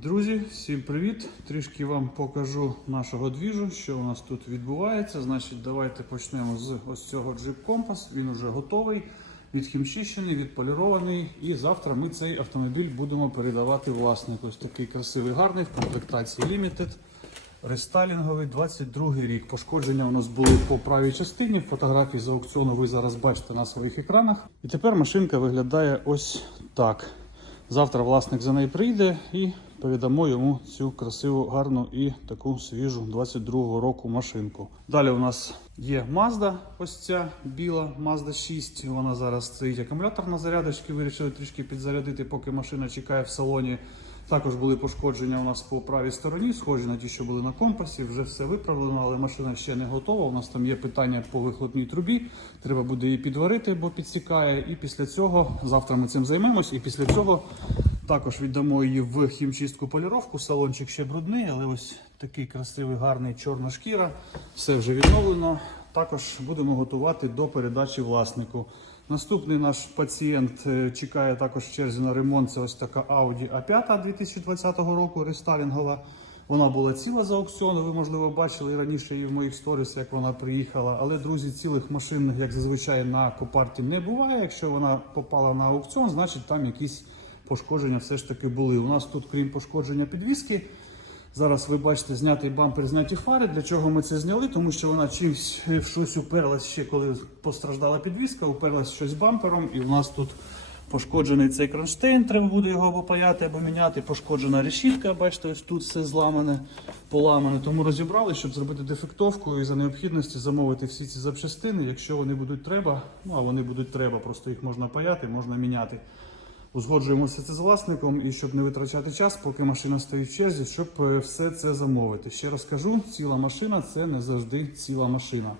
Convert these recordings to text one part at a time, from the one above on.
Друзі, всім привіт! Трішки вам покажу нашого двіжу, що у нас тут відбувається. Значить, давайте почнемо з ось цього Jeep Compass. Він уже готовий, відхімчищений, відполірований. І завтра ми цей автомобіль будемо передавати власнику. Ось такий красивий, гарний в комплектації Limited. Рестайлінговий 22 рік. Пошкодження у нас були по правій частині. Фотографії з аукціону ви зараз бачите на своїх екранах. І тепер машинка виглядає ось так. Завтра власник за неї прийде і передамо йому цю красиву, гарну і таку свіжу 22-го року машинку. Далі у нас є Mazda, ось ця біла Mazda 6. Вона зараз стоїть акумулятор на зарядочки. Вирішили трішки підзарядити, поки машина чекає в салоні. Також були пошкодження у нас по правій стороні, схожі на ті, що були на компасі. Вже все виправлено, але машина ще не готова. У нас там є питання по вихлопній трубі. Треба буде її підварити, бо підсікає. І після цього завтра ми цим займемось. І після цього також віддамо її в хімчистку поліровку. Салончик ще брудний, але ось такий красивий, гарний чорна шкіра. Все вже відновлено. Також будемо готувати до передачі власнику. Наступний наш пацієнт е, чекає також в черзі на ремонт. Це ось така Audi A5 2020 року рестайлінгова. Вона була ціла за аукціону. Ви, можливо, бачили раніше її в моїх сторіс, як вона приїхала. Але, друзі, цілих машин, як зазвичай, на копарті не буває. Якщо вона попала на аукціон, значить там якісь пошкодження все ж таки були. У нас тут, крім пошкодження підвіски, Зараз ви бачите знятий бампер, зняті фари. Для чого ми це зняли? Тому що вона чимсь в щось уперлась ще коли постраждала підвіска, уперлась щось бампером, і у нас тут пошкоджений цей кронштейн. Треба буде його або паяти, або міняти. Пошкоджена решітка. Бачите, ось тут все зламане, поламане. Тому розібрали, щоб зробити дефектовку і за необхідності замовити всі ці запчастини. Якщо вони будуть треба, ну а вони будуть треба, просто їх можна паяти, можна міняти. Узгоджуємося це з власником і щоб не витрачати час, поки машина стоїть в черзі, щоб е, все це замовити. Ще раз кажу, ціла машина це не завжди ціла машина.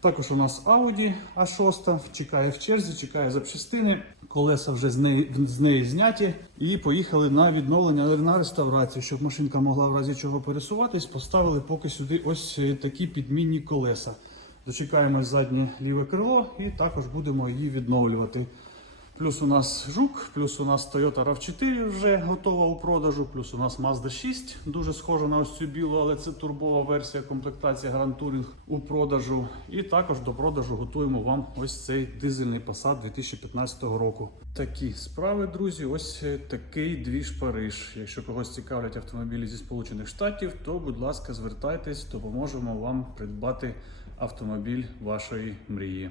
Також у нас Audi A6 чекає в черзі, чекає запчастини. Колеса вже з неї, з неї зняті і поїхали на відновлення, на реставрацію, щоб машинка могла в разі чого пересуватись. Поставили поки сюди ось е, такі підмінні колеса. Дочекаємо заднє ліве крило і також будемо її відновлювати. Плюс у нас жук, плюс у нас Toyota RAV4 вже готова у продажу, плюс у нас Mazda 6, дуже схожа на ось цю білу, але це турбова версія комплектації Grand Touring у продажу. І також до продажу готуємо вам ось цей дизельний Passat 2015 року. Такі справи, друзі, ось е, такий двіж Париж. Якщо когось цікавлять автомобілі зі Сполучених Штатів, то будь ласка, звертайтесь, допоможемо вам придбати автомобіль вашої мрії.